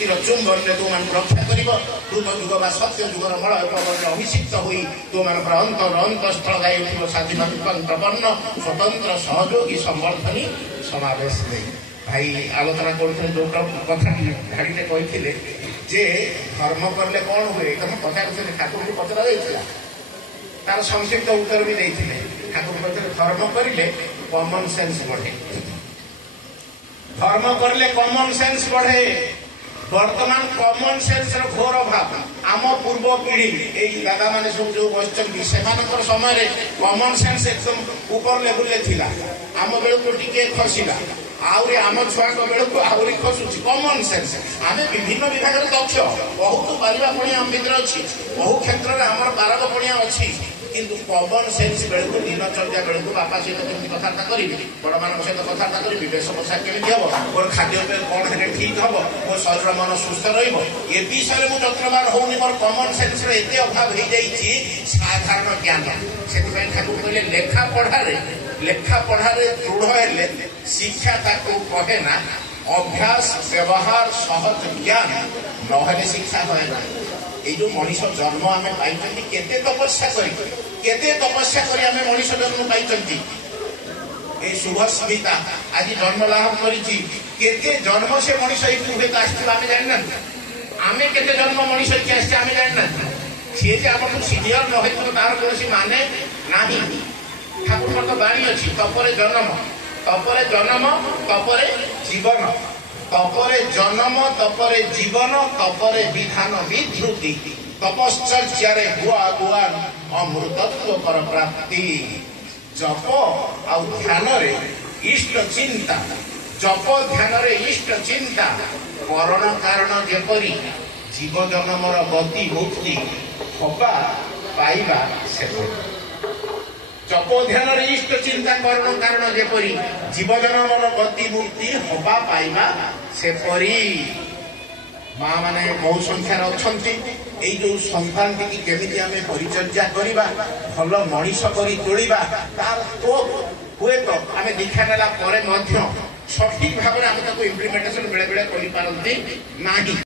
ମୁକ୍ତିର ଚୁମ୍ବନରେ ତୁମମାନଙ୍କୁ ରକ୍ଷା କରିବ। କୃତ ଯୁଗ ବା ସତ୍ୟ ଯୁଗର ମଳୟ ପବନରେ ଅଭିଷିକ୍ତ ହୋଇ ତୁମମାନଙ୍କର ଅନ୍ତଃସ୍ଥଳ ଗାଇ ଉଠିବ ସ୍ୱାଧୀନ ବିପନ୍ନ ସ୍ୱତନ୍ତ୍ର ସହଯୋଗୀ ସମ୍ବର୍ଦ୍ଧନୀ ସମାବେଶ ନେଇ। ଭାଇ ଆଲୋଚନା କରୁଥିଲେ ଯୋଉ କଥା ଧାଡ଼ିରେ କହିଥିଲେ ଯେ ଧର୍ମ କଲେ କ'ଣ ହୁଏ କଥା ପଚାରୁଥିଲେ, ଠାକୁରଙ୍କୁ ପଚରା ଯାଇଥିଲା, ତାର ସଂକ୍ଷିପ୍ତ ଉତ୍ତର ବି ଦେଇଥିଲେ। ଠାକୁର କହିଥିଲେ ଧର୍ମ କରିଲେ କମନ ସେନ୍ସ ବଢେ, ଧର୍ମ କରିଲେ କମନ ସେନ୍ସ ବଢେ। ବର୍ତ୍ତମାନ କମନ ସେନ୍ସର ଘୋର ଅଭାବ। ଆମ ପୂର୍ବ ପିଢ଼ି ଏଇ ଦାଦାମାନେ ସବୁ ଯୋଉ ବସିଛନ୍ତି ସେମାନଙ୍କର ସମୟରେ କମନ ସେନ୍ସ ଏକଦମ ଉପର ଲେବୁଲରେ ଥିଲା, ଆମ ବେଳକୁ ଟିକେ ଖସିଲା, ଆହୁରି ଆମ ଛୁଆଙ୍କ ବେଳକୁ ଆହୁରି ଖସୁଛି କମନ ସେନ୍ସ। ଆମେ ବିଭିନ୍ନ ବିଭାଗରେ ଦକ୍ଷ, ବହୁତ ପାରିବା ପଣିଆ ଆମ ଭିତରେ ଅଛି, ବହୁ କ୍ଷେତ୍ରରେ ଆମର ପାରଦ ପଣିଆ ଅଛି, କିନ୍ତୁ କମନ ସେନ୍ସ ବେଳକୁ ଦିନଚର୍ଯ୍ୟା ବେଳକୁ ବାପା ସହିତ କେମିତି କଥାବାର୍ତ୍ତା କରିବି, ବଡ଼ମାନଙ୍କ ସହିତ କଥାବାର୍ତ୍ତା କରିବି, ବେଶ ପୋଷାକ କେମିତି ହବ, ମୋର ଖାଦ୍ୟପେୟ କ'ଣ ହେଲେ ଠିକ ହବ, ମୋ ଶରୀର ମନ ସୁସ୍ଥ ରହିବ, ଏ ବିଷୟରେ ମୁଁ ଯତ୍ନବାନ ହଉନି। ମୋର କମନ ସେନ୍ସର ଏତେ ଅଭାବ ହେଇଯାଇଛି ସାଧାରଣ ଜ୍ଞାନ। ସେଥିପାଇଁ ଠାକୁର କହିଲେ ଲେଖା ପଢ଼ାରେ ଦୃଢ଼ ହେଲେ ଶିକ୍ଷା ତାକୁ କହେ ନା, ଅଭ୍ୟାସ ବ୍ୟବହାର ସହଜ ଜ୍ଞାନ ନହେଲେ ଶିକ୍ଷା ହୁଏ ନା। এই যে মଣିষ জন্ম আমি পাইছি কেতে তপস্যা করি আমি মଣିষ জন্ম পাইছি। এই শুভ স্মিতা আজ জন্ম লাভ করেছি, কেতে জন্ম সে মଣିষ এই পূর্বে আসছিল আমি জানি না, আমি কেতে জন্ম মଣିষ কি আসছে আমি জানি না। সে যে আমার সিনিয়র ন হয়েছিল তার কৌশি মানে না। ঠাকুরଙ୍କର তো বাণী ଅଛି তপরে জন্ম তপরে জীবন, তপরে জন্ম তপরে জীবন তপরে বিধান বিধৃতি, তপশ্চর্যারে হুয়া গুয়ান অমৃতত্ব পর প্রাপ্তি। জপ ଆଉ ଧ୍ୟାନରେ ଇଷ୍ଟ ଚିନ୍ତା, ଜପ ଧ୍ୟାନରେ ଇଷ୍ଟ ଚିନ୍ତା କରଣ କାରଣ ଯେପରି ଜୀବ ଜନ୍ମର ଗତି ମୁକ୍ତି ହବା ପାଇବା ସେପରି। ଜପ ଧ୍ୟାନରେ ଇଷ୍ଟ ଚିନ୍ତା କରଣ କାରଣ ଯେପରି ଜୀବ ଜନ୍ମର ଗତି ମୁକ୍ତି ହବା ପାଇବା ସେପରି। ମା ମାନେ ବହୁ ସଂଖ୍ୟାରେ ଅଛନ୍ତି, ଏଇ ଯୋଉ ସନ୍ତାନଟିକି କେମିତି ଆମେ ପରିଚର୍ଯା କରିବା, ଭଲ ମଣିଷ କରି ତୋଳିବା, ତାର ହୁଏତ ଆମେ ଦୀକ୍ଷା ନେଲା ପରେ ମଧ୍ୟ ସଠିକ ଭାବରେ ଆମେ ତାକୁ ଇମ୍ପ୍ଲିମେଣ୍ଟେସନ ବେଳେ ବେଳେ କରିପାରନ୍ତି ନାହିଁ।